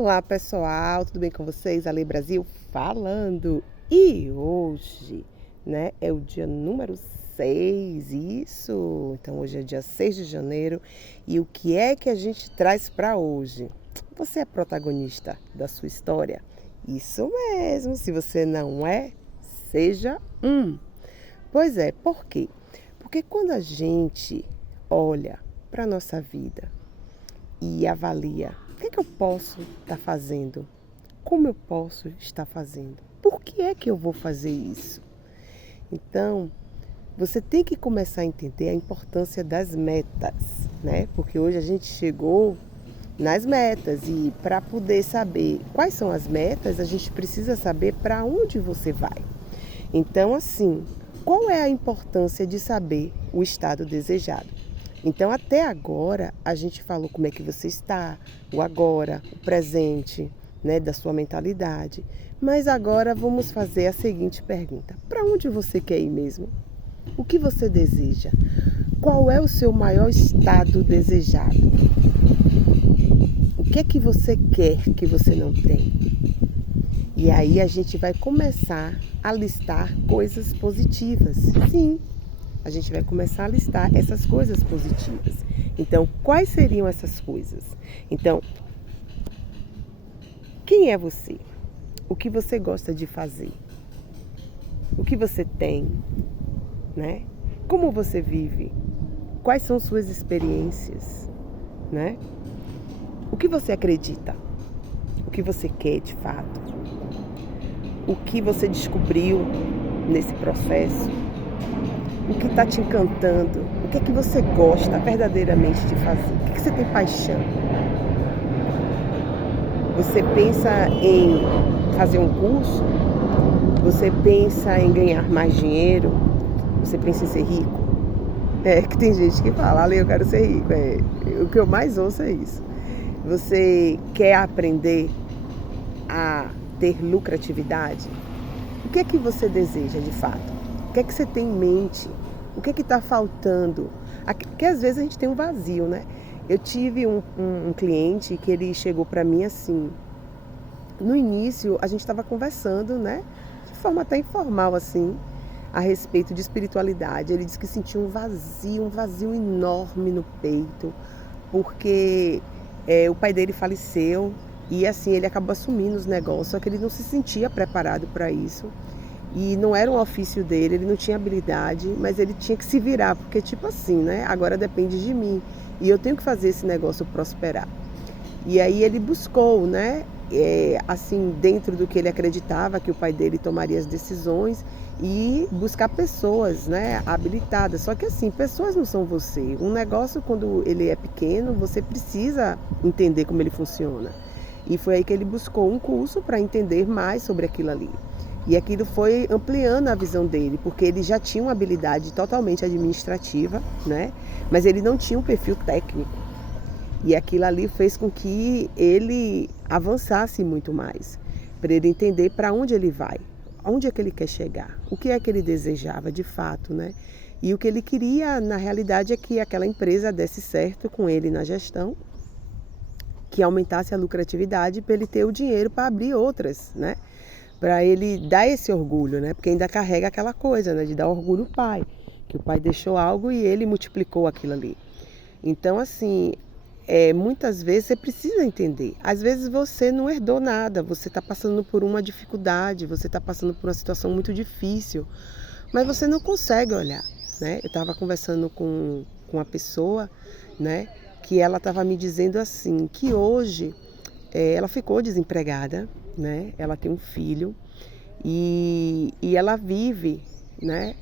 Olá pessoal, tudo bem com vocês? Ale Brasil falando. E hoje, né, é o dia número 6, isso. Então hoje é dia 6 de janeiro e o que é que a gente traz para hoje? Você é protagonista da sua história? Isso mesmo, se você não é, seja um. Pois é, por quê? Porque quando a gente olha para a nossa vida e avalia o que eu posso estar fazendo, como eu posso estar fazendo, por que é que eu vou fazer isso? Então, você tem que começar a entender a importância das metas, né? Porque hoje a gente chegou nas metas e para poder saber quais são as metas, a gente precisa saber para onde você vai. Então, assim, qual é a importância de saber o estado desejado? Então, até agora, a gente falou como é que você está, o agora, o presente, né, da sua mentalidade. Mas agora vamos fazer a seguinte pergunta: para onde você quer ir mesmo? O que você deseja? Qual é o seu maior estado desejado? O que é que você quer que você não tem? E aí a gente vai começar a listar coisas positivas. Sim. A gente vai começar a listar essas coisas positivas. Então, quais seriam essas coisas? Então, quem é você? O que você gosta de fazer? O que você tem? Né? Como você vive? Quais são suas experiências? Né? O que você acredita? O que você quer de fato? O que você descobriu nesse processo? O que está te encantando? O que é que você gosta verdadeiramente de fazer? O que é que você tem paixão? Você pensa em fazer um curso? Você pensa em ganhar mais dinheiro? Você pensa em ser rico? É que tem gente que fala, Ale, eu quero ser rico. O que eu mais ouço é isso. Você quer aprender a ter lucratividade? O que é que você deseja de fato? O que é que você tem em mente? O que é que está faltando? Porque às vezes a gente tem um vazio, né? Eu tive um cliente que ele chegou para mim assim. No início a gente estava conversando, né? De forma até informal assim, a respeito de espiritualidade. Ele disse que sentia um vazio enorme no peito, porque o pai dele faleceu e assim ele acabou assumindo os negócios, só que ele não se sentia preparado para isso. E não era um ofício dele, ele não tinha habilidade, mas ele tinha que se virar, porque tipo assim, né? Agora depende de mim e eu tenho que fazer esse negócio prosperar. E aí ele buscou, né? Assim, dentro do que ele acreditava que o pai dele tomaria as decisões e buscar pessoas, né? Habilitadas. Só que assim, pessoas não são você. Um negócio, quando ele é pequeno, você precisa entender como ele funciona. E foi aí que ele buscou um curso para entender mais sobre aquilo ali. E aquilo foi ampliando a visão dele, porque ele já tinha uma habilidade totalmente administrativa, né? Mas ele não tinha um perfil técnico. E aquilo ali fez com que ele avançasse muito mais, para ele entender para onde ele vai, onde é que ele quer chegar, o que é que ele desejava de fato, né? E o que ele queria, na realidade, é que aquela empresa desse certo com ele na gestão, que aumentasse a lucratividade para ele ter o dinheiro para abrir outras, né? Para ele dar esse orgulho, né? Porque ainda carrega aquela coisa, né? De dar orgulho ao pai, que o pai deixou algo e ele multiplicou aquilo ali. Então, assim, muitas vezes você precisa entender. Às vezes você não herdou nada, você está passando por uma dificuldade, você está passando por uma situação muito difícil, mas você não consegue olhar, né? Eu estava conversando com uma pessoa, né? Que ela estava me dizendo assim, que hoje ela ficou desempregada, né? Ela tem um filho e ela vive, né?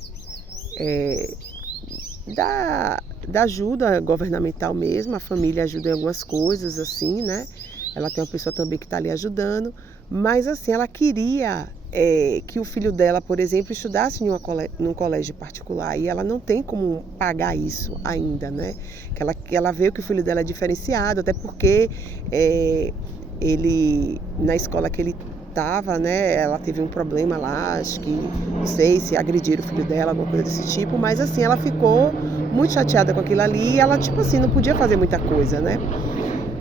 Da ajuda governamental mesmo, a família ajuda em algumas coisas assim, né? Ela tem uma pessoa também que está ali ajudando, mas assim, ela queria que o filho dela, por exemplo, estudasse num colégio particular e ela não tem como pagar isso ainda, né? Que ela vê que o filho dela é diferenciado, até porque ele, na escola que ele estava, né, ela teve um problema lá, acho que, não sei se agrediram o filho dela, alguma coisa desse tipo, mas assim, ela ficou muito chateada com aquilo ali e ela, tipo assim, não podia fazer muita coisa, né?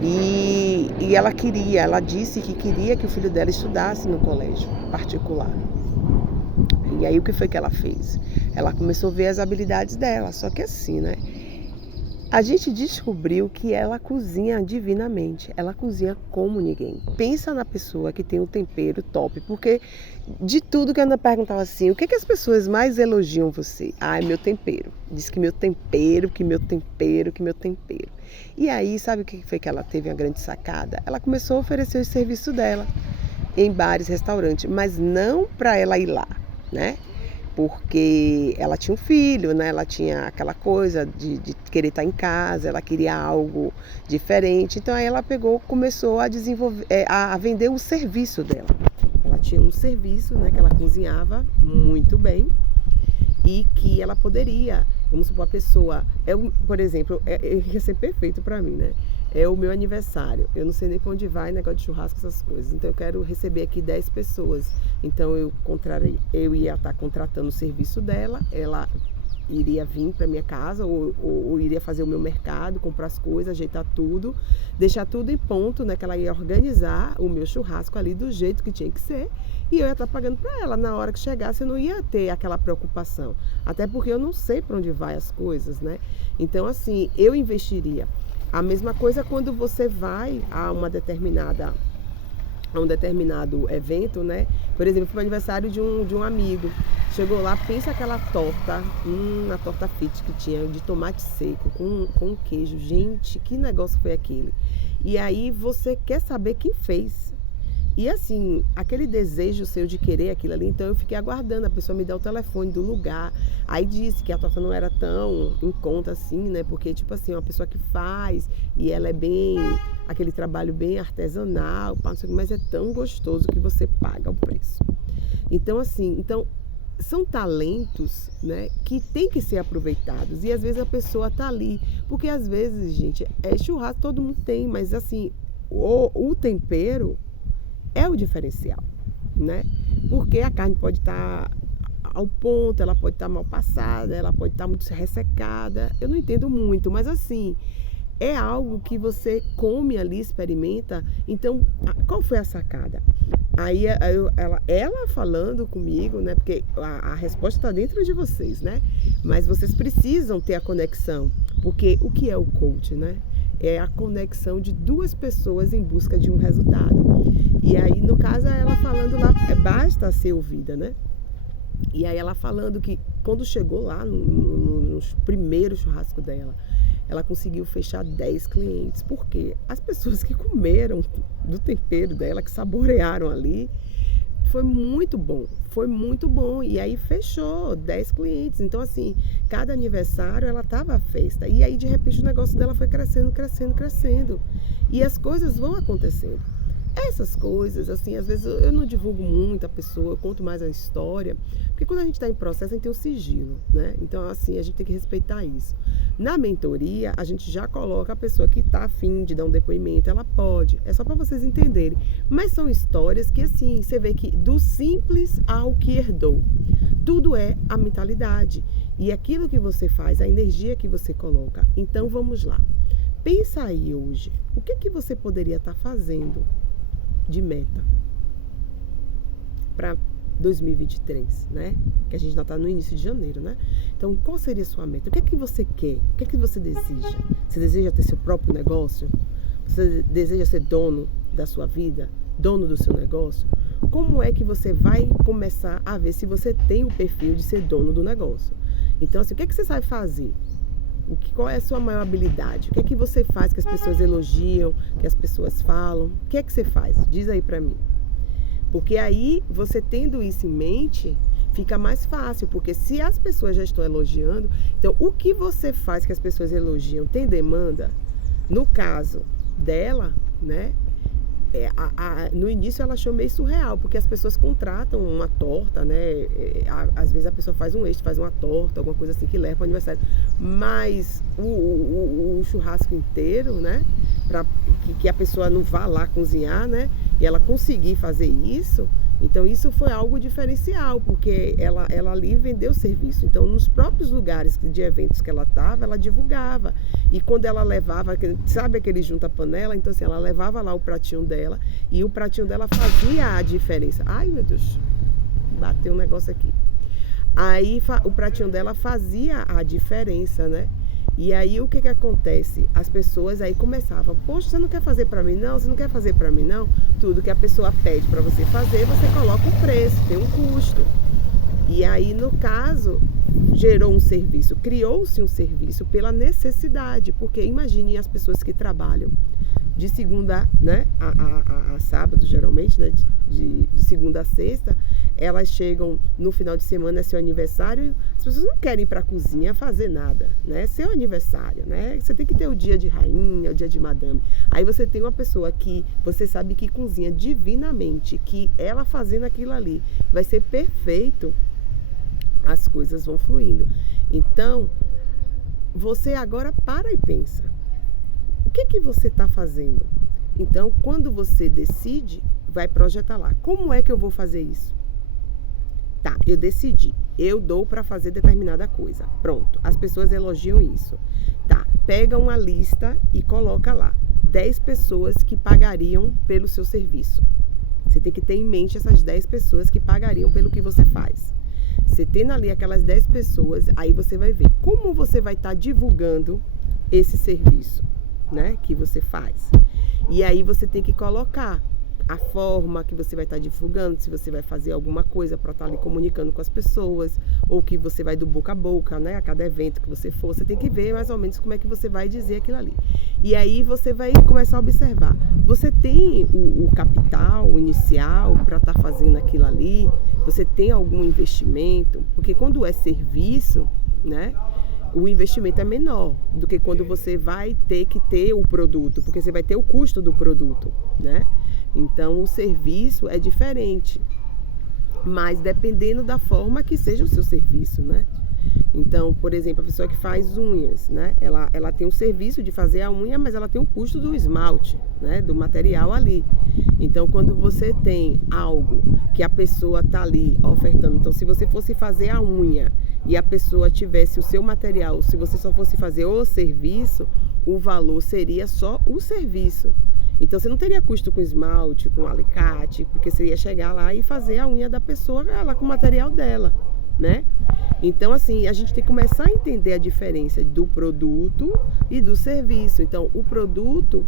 E ela disse que queria que o filho dela estudasse no colégio particular. E aí o que foi que ela fez? Ela começou a ver as habilidades dela, só que assim, né? A gente descobriu que ela cozinha divinamente, ela cozinha como ninguém. Pensa na pessoa que tem um tempero top, porque de tudo que a Ana perguntava assim, o que as pessoas mais elogiam você? Ah, é meu tempero. Diz que meu tempero, que meu tempero, que meu tempero. E aí, sabe o que foi que ela teve uma grande sacada? Ela começou a oferecer o serviço dela em bares, restaurantes, mas não para ela ir lá, né? Porque ela tinha um filho, né? Ela tinha aquela coisa de querer estar em casa, ela queria algo diferente. Então aí ela começou a desenvolver, a vender o serviço dela. Ela tinha um serviço, né? Que ela cozinhava muito bem e que ela poderia, vamos supor, a pessoa, por exemplo, ia ser perfeito para mim, né? É o meu aniversário, eu não sei nem para onde vai, negócio de churrasco, essas coisas, então eu quero receber aqui 10 pessoas, então eu ia estar contratando o serviço dela, ela iria vir para minha casa ou iria fazer o meu mercado, comprar as coisas, ajeitar tudo, deixar tudo em ponto, né? Que ela ia organizar o meu churrasco ali do jeito que tinha que ser e eu ia estar pagando para ela. Na hora que chegasse eu não ia ter aquela preocupação, até porque eu não sei para onde vai as coisas, né? Então assim, eu investiria. A mesma coisa quando você vai a um determinado evento, né? Por exemplo, foi o aniversário de um amigo. Chegou lá, pensa aquela torta, uma torta fit que tinha de tomate seco com queijo. Gente, que negócio foi aquele? E aí você quer saber quem fez. E assim, aquele desejo seu de querer aquilo ali, então eu fiquei aguardando, a pessoa me dá o telefone do lugar. Aí disse que a torta não era tão em conta assim, né? Porque, tipo assim, uma pessoa que faz e ela é bem, aquele trabalho bem artesanal, mas é tão gostoso que você paga o preço. Então, assim, são talentos, né, que tem que ser aproveitados. E às vezes a pessoa tá ali, porque às vezes, gente, churrasco todo mundo tem, mas assim, o tempero é o diferencial, né? Porque a carne pode estar ao ponto, ela pode estar mal passada, ela pode estar muito ressecada. Eu não entendo muito, mas assim, é algo que você come ali, experimenta. Então, qual foi a sacada? Aí ela falando comigo, né? Porque a resposta está dentro de vocês, né? Mas vocês precisam ter a conexão. Porque o que é o coach, né? É a conexão de duas pessoas em busca de um resultado. E aí, no caso, ela falando lá, basta ser ouvida, né? E aí ela falando que quando chegou lá no primeiro churrasco dela, ela conseguiu fechar 10 clientes. Porque as pessoas que comeram do tempero dela, que saborearam ali, foi muito bom, foi muito bom. E aí fechou 10 clientes. Então assim, cada aniversário ela tava à festa. E aí de repente o negócio dela foi crescendo, crescendo, crescendo. E as coisas vão acontecendo. Essas coisas, assim, às vezes eu não divulgo muito a pessoa, eu conto mais a história, porque quando a gente está em processo, a gente tem o sigilo, né? Então, assim, a gente tem que respeitar isso. Na mentoria, a gente já coloca a pessoa que está afim de dar um depoimento, ela pode, é só para vocês entenderem. Mas são histórias que, assim, você vê que do simples ao que herdou, tudo é a mentalidade. E aquilo que você faz, a energia que você coloca. Então, vamos lá. Pensa aí hoje, o que você poderia estar fazendo de meta para 2023, né? Que a gente ainda está no início de janeiro, né? Então, qual seria a sua meta? O que é que você quer? O que é que você deseja? Você deseja ter seu próprio negócio? Você deseja ser dono da sua vida? Dono do seu negócio? Como é que você vai começar a ver se você tem o perfil de ser dono do negócio? Então, assim, o que é que você sabe fazer? Qual é a sua maior habilidade? O que é que você faz que as pessoas elogiam, que as pessoas falam? O que é que você faz? Diz aí pra mim. Porque aí, você tendo isso em mente, fica mais fácil. Porque se as pessoas já estão elogiando, então o que você faz que as pessoas elogiam tem demanda? No caso dela, né? No início ela achou meio surreal, porque as pessoas contratam uma torta, né? Às vezes a pessoa faz um extra, faz uma torta, alguma coisa assim que leva para o aniversário. Mas o churrasco inteiro, né? Para que a pessoa não vá lá cozinhar, né? E ela conseguir fazer isso, Então isso foi algo diferencial, porque ela ali vendeu serviço. Então nos próprios lugares de eventos que ela estava, ela divulgava. E quando ela levava, sabe aquele junta-panela? Então assim, ela levava lá o pratinho dela e o pratinho dela fazia a diferença. Ai meu Deus, bateu um negócio aqui. Aí o pratinho dela fazia a diferença, né? E aí o que acontece? As pessoas aí começavam, poxa, você não quer fazer pra mim não? Você não quer fazer pra mim não? Tudo que a pessoa pede pra você fazer, você coloca um preço, tem um custo. E aí no caso, gerou um serviço, criou-se um serviço pela necessidade, porque imagine as pessoas que trabalham de segunda, né, a sábado, geralmente, né, de segunda a sexta, elas chegam no final de semana, é seu aniversário, as pessoas não querem ir para a cozinha fazer nada, né, é seu aniversário, né, você tem que ter o dia de rainha, o dia de madame, aí você tem uma pessoa que você sabe que cozinha divinamente, que ela fazendo aquilo ali vai ser perfeito, as coisas vão fluindo. Então, você agora para e pensa, o que você está fazendo? Então, quando você decide, vai projetar lá. Como é que eu vou fazer isso? Tá, eu decidi. Eu dou para fazer determinada coisa. Pronto, as pessoas elogiam isso. Tá, pega uma lista e coloca lá. 10 pessoas que pagariam pelo seu serviço. Você tem que ter em mente essas 10 pessoas que pagariam pelo que você faz. Você tendo ali aquelas 10 pessoas, aí você vai ver como você vai estar divulgando esse serviço, né, que você faz. E aí você tem que colocar a forma que você vai estar divulgando, se você vai fazer alguma coisa para estar ali comunicando com as pessoas, ou que você vai do boca a boca, né, a cada evento que você for, você tem que ver mais ou menos como é que você vai dizer aquilo ali. E aí você vai começar a observar, você tem o capital inicial para estar fazendo aquilo ali, você tem algum investimento, porque quando é serviço, né, o investimento é menor do que quando você vai ter que ter o produto, porque você vai ter o custo do produto, né? Então, o serviço é diferente, mas dependendo da forma que seja o seu serviço, né? Então, por exemplo, a pessoa que faz unhas, né? Ela tem o serviço de fazer a unha, mas ela tem o custo do esmalte, né? Do material ali. Então, quando você tem algo que a pessoa está ali ofertando, então se você fosse fazer a unha e a pessoa tivesse o seu material, se você só fosse fazer o serviço, o valor seria só o serviço. Então você não teria custo com esmalte, com alicate, porque você ia chegar lá e fazer a unha da pessoa ela com o material dela, né? Então assim, a gente tem que começar a entender a diferença do produto e do serviço. Então o produto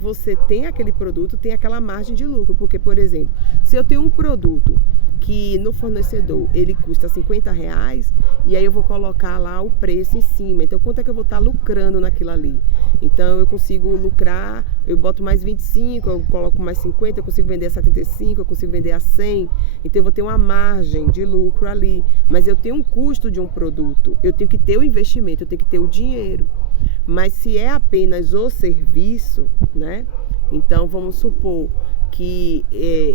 você tem aquele produto, tem aquela margem de lucro, porque por exemplo, se eu tenho um produto que no fornecedor ele custa R$50 e aí eu vou colocar lá o preço em cima, então quanto é que eu vou estar lucrando naquilo ali? Então eu consigo lucrar, eu boto mais 25, eu coloco mais 50, eu consigo vender a 75, eu consigo vender a 100, então eu vou ter uma margem de lucro ali, mas eu tenho um custo de um produto, eu tenho que ter o investimento, eu tenho que ter o dinheiro. Mas se é apenas o serviço, né? Então vamos supor que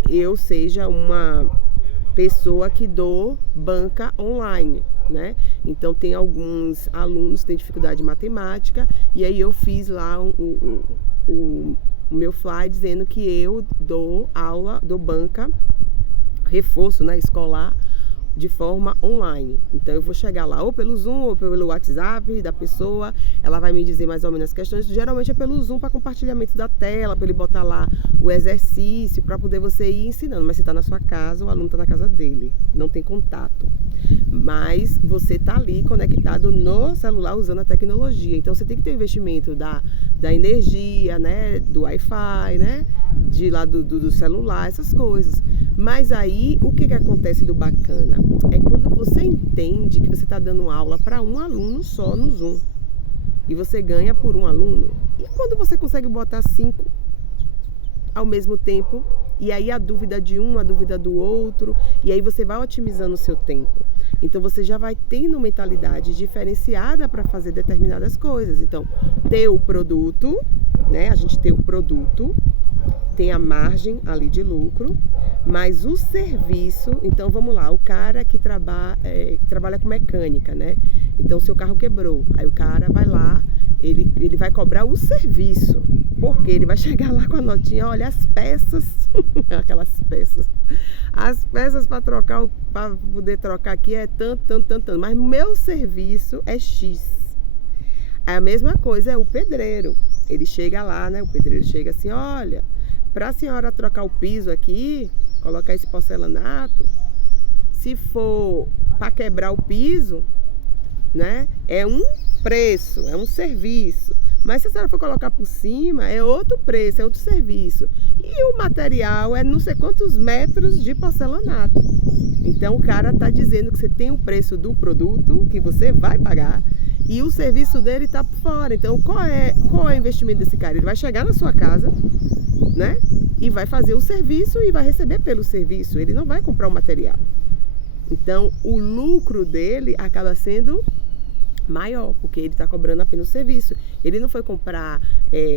eu seja uma pessoa que dou banca online, né? Então tem alguns alunos que têm dificuldade de matemática e aí eu fiz lá o meu flyer dizendo que eu dou aula, dou banca, reforço, né, escolar, de forma online. Então eu vou chegar lá ou pelo Zoom ou pelo WhatsApp da pessoa, ela vai me dizer mais ou menos as questões, geralmente é pelo Zoom para compartilhamento da tela, para ele botar lá o exercício, para poder você ir ensinando, mas você está na sua casa, o aluno está na casa dele, não tem contato, mas você está ali conectado no celular usando a tecnologia, então você tem que ter investimento da energia, né, do Wi-Fi, né, de lá do celular, essas coisas. Mas aí, o que acontece do bacana? É quando você entende que você está dando aula para um aluno só no Zoom. E você ganha por um aluno. E quando você consegue botar 5 ao mesmo tempo, e aí a dúvida de um, a dúvida do outro, e aí você vai otimizando o seu tempo. Então você já vai tendo mentalidade diferenciada para fazer determinadas coisas. Então, ter o produto, né? A gente tem o produto, tem a margem ali de lucro, mas o serviço, então vamos lá, o cara que trabalha com mecânica, né? Então seu carro quebrou, aí o cara vai lá Ele vai cobrar o serviço, porque ele vai chegar lá com a notinha, olha, as peças, aquelas peças, as peças para poder trocar aqui é tanto, mas meu serviço é X. A mesma coisa é o pedreiro, ele chega lá, né, o pedreiro chega assim, olha, para a senhora trocar o piso aqui, colocar esse porcelanato, se for para quebrar o piso, né, é um preço, é um serviço. Mas se a senhora for colocar por cima, é outro preço, é outro serviço. E o material é não sei quantos metros de porcelanato. Então o cara está dizendo que você tem o preço do produto que você vai pagar e o serviço dele está por fora. Então qual é o investimento desse cara? Ele vai chegar na sua casa, né? E vai fazer o serviço e vai receber pelo serviço. Ele não vai comprar o material. Então o lucro dele acaba sendo maior, porque ele está cobrando apenas o serviço. Ele não foi comprar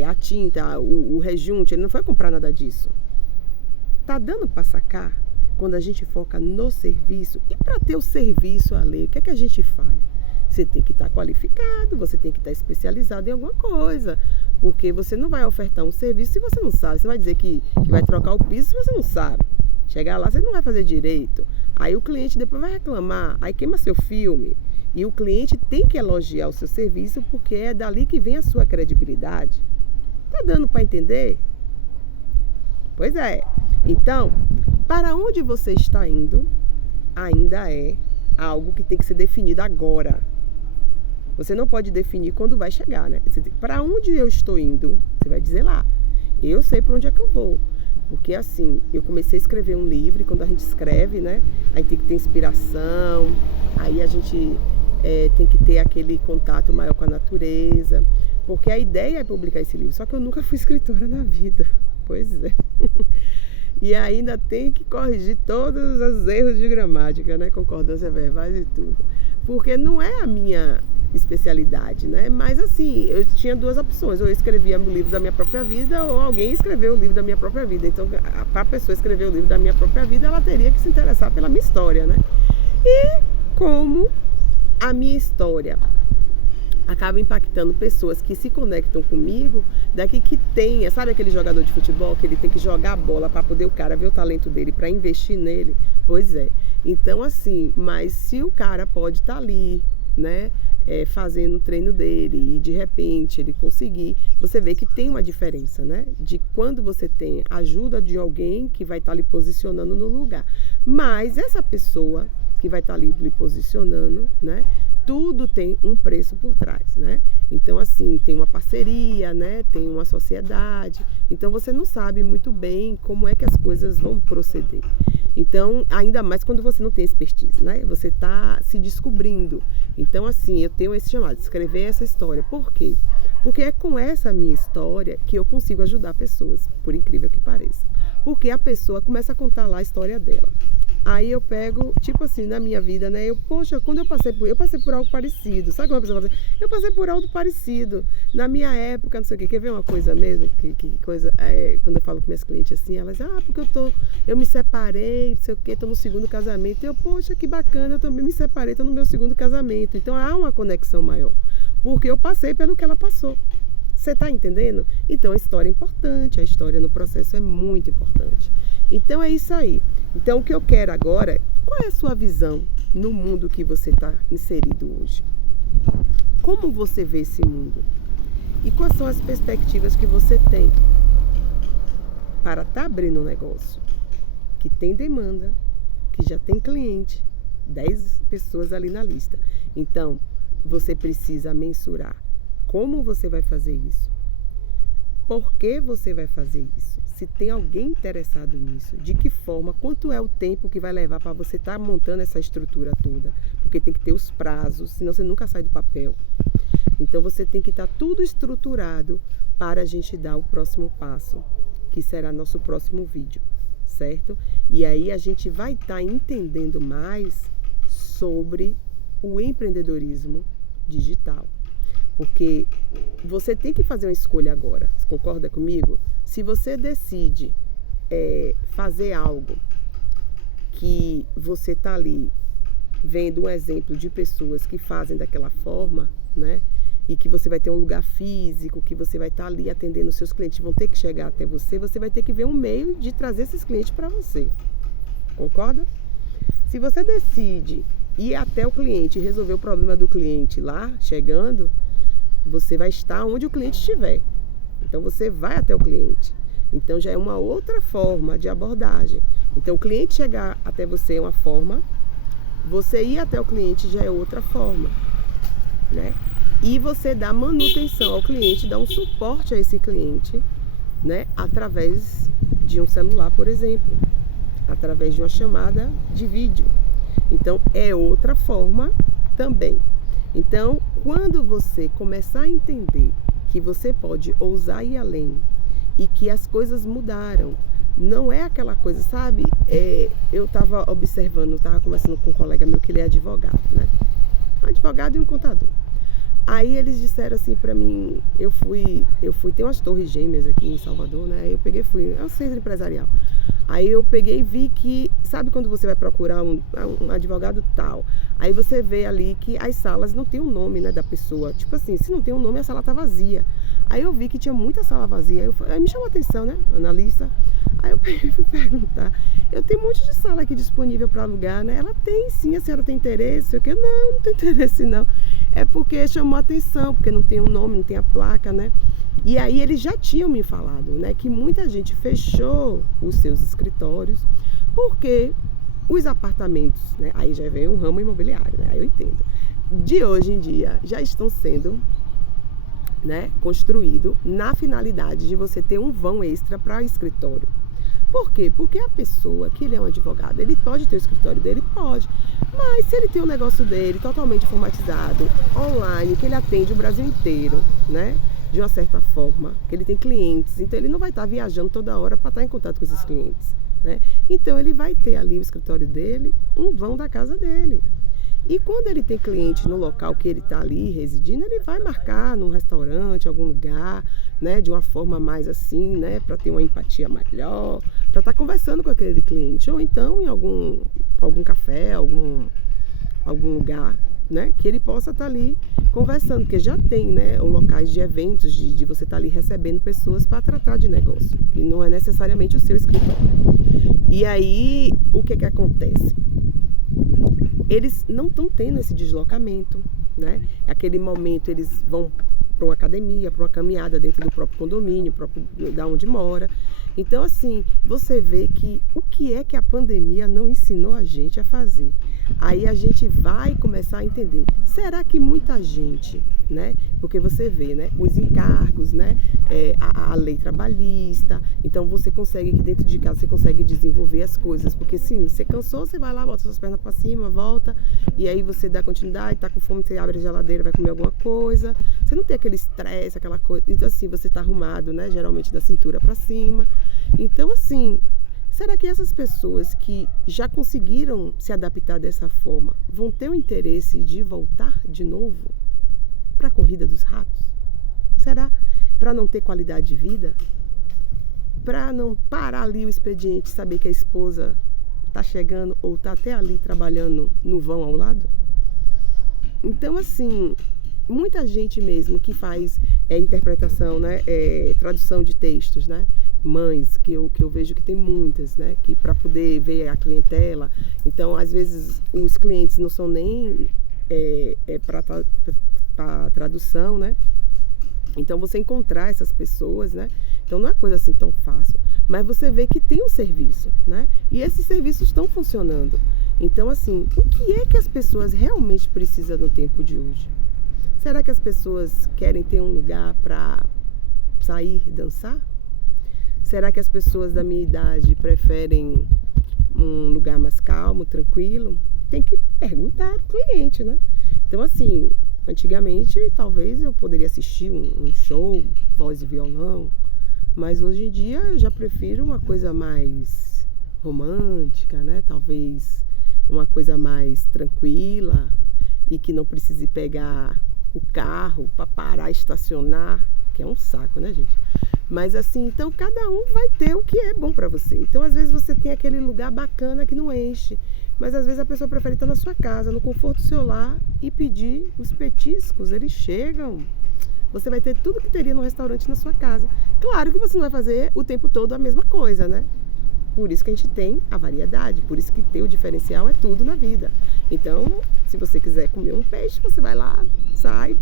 a tinta, o rejunte, ele não foi comprar nada disso. Tá dando para sacar? Quando a gente foca no serviço, e para ter o serviço ali, o que é que a gente faz? Você tem que estar qualificado, você tem que estar especializado em alguma coisa, porque você não vai ofertar um serviço se você não sabe. Você vai dizer que vai trocar o piso se você não sabe. Chegar lá, você não vai fazer direito. Aí o cliente depois vai reclamar, aí queima seu filme. E o cliente tem que elogiar o seu serviço porque é dali que vem a sua credibilidade. Tá dando para entender? Pois é. Então, para onde você está indo ainda é algo que tem que ser definido agora. Você não pode definir quando vai chegar, né? Para onde eu estou indo? Você vai dizer lá. Eu sei para onde é que eu vou. Porque assim, eu comecei a escrever um livro e quando a gente escreve, né? Aí tem que ter inspiração, aí a gente tem que ter aquele contato maior com a natureza, porque a ideia é publicar esse livro, só que eu nunca fui escritora na vida, pois é. E ainda tem que corrigir todos os erros de gramática, né, concordância verbais e tudo, porque não é a minha especialidade, né, mas assim, eu tinha duas opções, ou eu escrevia o livro da minha própria vida, ou alguém escreveu o livro da minha própria vida, então para a pessoa escrever o livro da minha própria vida, ela teria que se interessar pela minha história, né, e como a minha história acaba impactando pessoas que se conectam comigo, daqui que tenha, sabe aquele jogador de futebol que ele tem que jogar a bola para poder o cara ver o talento dele, para investir nele? Pois é. Então assim, mas se o cara pode estar ali, né, fazendo o treino dele e de repente ele conseguir, você vê que tem uma diferença, né, de quando você tem ajuda de alguém que vai estar lhe posicionando no lugar. Mas essa pessoa que vai estar ali lhe posicionando, né? Tudo tem um preço por trás, né? Então, assim, tem uma parceria, né? Tem uma sociedade. Então, você não sabe muito bem como é que as coisas vão proceder. Então, ainda mais quando você não tem expertise, né? Você está se descobrindo. Então, assim, eu tenho esse chamado, escrever essa história. Por quê? Porque é com essa minha história que eu consigo ajudar pessoas, por incrível que pareça. Porque a pessoa começa a contar lá a história dela. Aí eu pego, tipo assim, na minha vida, né? Poxa, quando eu passei por algo parecido. Sabe como a pessoa fala assim? Eu passei por algo parecido. Na minha época, não sei o quê. Quer ver uma coisa mesmo? Que coisa, quando eu falo com minhas clientes assim, elas dizem, porque eu me separei, não sei o quê, tô no segundo casamento. Eu, poxa, que bacana, eu também me separei, tô no meu segundo casamento. Então há uma conexão maior. Porque eu passei pelo que ela passou. Você tá entendendo? Então a história é importante, a história no processo é muito importante. Então é isso aí. Então o que eu quero agora, qual é a sua visão no mundo que você está inserido hoje? Como você vê esse mundo? E quais são as perspectivas que você tem para estar abrindo um negócio que tem demanda, que já tem cliente, 10 pessoas ali na lista. Então você precisa mensurar como você vai fazer isso, por que você vai fazer isso, se tem alguém interessado nisso, de que forma, quanto é o tempo que vai levar para você estar montando essa estrutura toda, porque tem que ter os prazos, senão você nunca sai do papel. Então você tem que estar tudo estruturado para a gente dar o próximo passo, que será nosso próximo vídeo, certo? E aí a gente vai estar entendendo mais sobre o empreendedorismo digital. Porque você tem que fazer uma escolha agora, você concorda comigo? Se você decide fazer algo que você está ali vendo um exemplo de pessoas que fazem daquela forma, né? e que você vai ter um lugar físico, que você vai estar ali atendendo os seus clientes, vão ter que chegar até você, você vai ter que ver um meio de trazer esses clientes para você. Concorda? Se você decide ir até o cliente e resolver o problema do cliente lá, chegando, você vai estar onde o cliente estiver. Então você vai até o cliente. Então já é uma outra forma de abordagem. Então o cliente chegar até você é uma forma, você ir até o cliente já é outra forma, né? E você dá manutenção ao cliente, dá um suporte a esse cliente, né? Através de um celular, por exemplo, através de uma chamada de vídeo. Então é outra forma também. Então, quando você começar a entender que você pode ousar ir além e que as coisas mudaram, não é aquela coisa, sabe? Eu estava observando, estava conversando com um colega meu que ele é advogado, né? Um advogado e um contador. Aí eles disseram assim pra mim, eu fui, tem umas torres gêmeas aqui em Salvador, né? Aí eu peguei, é um centro empresarial. Aí eu peguei e vi que, sabe quando você vai procurar um advogado tal, aí você vê ali que as salas não tem o nome, né, da pessoa. Tipo assim, se não tem um nome, a sala tá vazia. Aí eu vi que tinha muita sala vazia, aí me chamou a atenção, né, analista. Aí eu peguei e fui perguntar, eu tenho um monte de sala aqui disponível para alugar, né? Ela tem sim, a senhora tem interesse? Eu que não tenho interesse não. É porque chamou a atenção, porque não tem o nome, não tem a placa, né? E aí eles já tinham me falado, né, que muita gente fechou os seus escritórios porque os apartamentos, né, aí já vem o ramo imobiliário, né, aí eu entendo, de hoje em dia já estão sendo, né, construídos na finalidade de você ter um vão extra para escritório. Por quê? Porque a pessoa que ele é um advogado, ele pode ter o escritório dele? Pode. Mas se ele tem um negócio dele totalmente informatizado, online, que ele atende o Brasil inteiro, né? De uma certa forma, que ele tem clientes, então ele não vai estar viajando toda hora para estar em contato com esses clientes, né? Então ele vai ter ali o escritório dele, um vão da casa dele. E quando ele tem cliente no local que ele está ali residindo, ele vai marcar num restaurante, algum lugar, né, de uma forma mais assim, né, para ter uma empatia melhor, para estar conversando com aquele cliente, ou então em algum café, algum lugar, né, que ele possa estar ali conversando, porque já tem, né, locais de eventos, de você estar ali recebendo pessoas para tratar de negócio, que não é necessariamente o seu escritório. E aí, o que acontece? Eles não estão tendo esse deslocamento, né? Aquele momento eles vão para uma academia, para uma caminhada dentro do próprio condomínio, da onde mora. Então, assim, você vê que o que é que a pandemia não ensinou a gente a fazer? Aí a gente vai começar a entender, será que muita gente, né? Porque você vê, né? Os encargos, né? A lei trabalhista, então você consegue que dentro de casa você consegue desenvolver as coisas, porque sim, você cansou, você vai lá, bota suas pernas para cima, volta, e aí você dá continuidade, tá com fome, você abre a geladeira, vai comer alguma coisa, você não tem aquele estresse, aquela coisa, então assim, você tá arrumado, né? Geralmente da cintura para cima, então assim, será que essas pessoas que já conseguiram se adaptar dessa forma vão ter o interesse de voltar de novo para a corrida dos ratos? Será? Para não ter qualidade de vida? Para não parar ali o expediente e saber que a esposa está chegando ou está até ali trabalhando no vão ao lado? Então, assim, muita gente mesmo que faz interpretação, né, tradução de textos, né? Mães, que eu vejo que tem muitas, né? Que para poder ver a clientela, então às vezes os clientes não são nem para tradução, né? Então você encontrar essas pessoas, né? Então não é coisa assim tão fácil, mas você vê que tem um serviço, né? E esses serviços estão funcionando. Então assim, o que é que as pessoas realmente precisam no tempo de hoje? Será que as pessoas querem ter um lugar para sair e dançar? Será que as pessoas da minha idade preferem um lugar mais calmo, tranquilo? Tem que perguntar pro cliente, né? Então, assim, antigamente talvez eu poderia assistir um show, voz e violão, mas hoje em dia eu já prefiro uma coisa mais romântica, né? Talvez uma coisa mais tranquila e que não precise pegar o carro para parar, estacionar, que é um saco, né, gente? Mas assim, então cada um vai ter o que é bom para você. Então às vezes você tem aquele lugar bacana que não enche, mas às vezes a pessoa prefere estar na sua casa, no conforto do seu lar e pedir os petiscos. Eles chegam, Você vai ter tudo que teria no restaurante na sua casa. Claro que você não vai fazer o tempo todo a mesma coisa, né? Por isso que a gente tem a variedade, por isso que ter o diferencial é tudo na vida. Então, se você quiser comer um peixe, você vai lá, sai,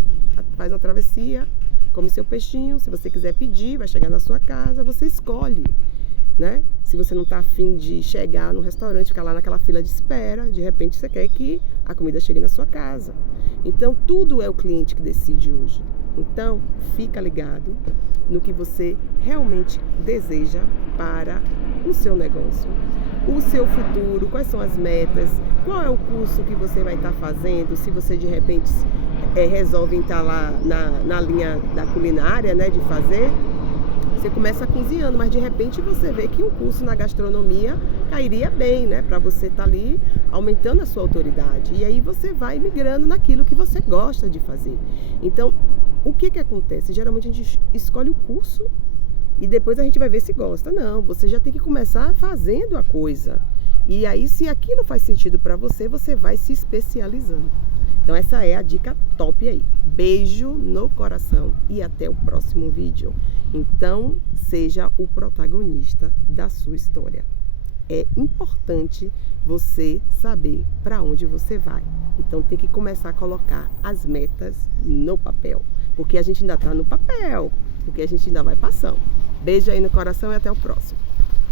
faz uma travessia, come seu peixinho. Se você quiser pedir, vai chegar na sua casa, você escolhe, né? Se você não está afim de chegar no restaurante, ficar lá naquela fila de espera, de repente você quer que a comida chegue na sua casa. Então, tudo é o cliente que decide hoje. Então, fica ligado no que você realmente deseja para o seu negócio, o seu futuro, quais são as metas, qual é o curso que você vai estar fazendo, se você de repente resolve estar lá na linha da culinária, né, de fazer. Você começa cozinhando, mas de repente você vê que um curso na gastronomia cairia bem, né? Para você estar ali aumentando a sua autoridade. E aí você vai migrando naquilo que você gosta de fazer. Então, o que acontece? Geralmente a gente escolhe o curso e depois a gente vai ver se gosta. Não, você já tem que começar fazendo a coisa. E aí, se aquilo faz sentido para você, você vai se especializando. Então essa é a dica top aí. Beijo no coração e até o próximo vídeo. Então, seja o protagonista da sua história. É importante você saber para onde você vai. Então tem que começar a colocar as metas no papel. Porque a gente ainda está no papel, porque a gente ainda vai passando. Beijo aí no coração e até o próximo.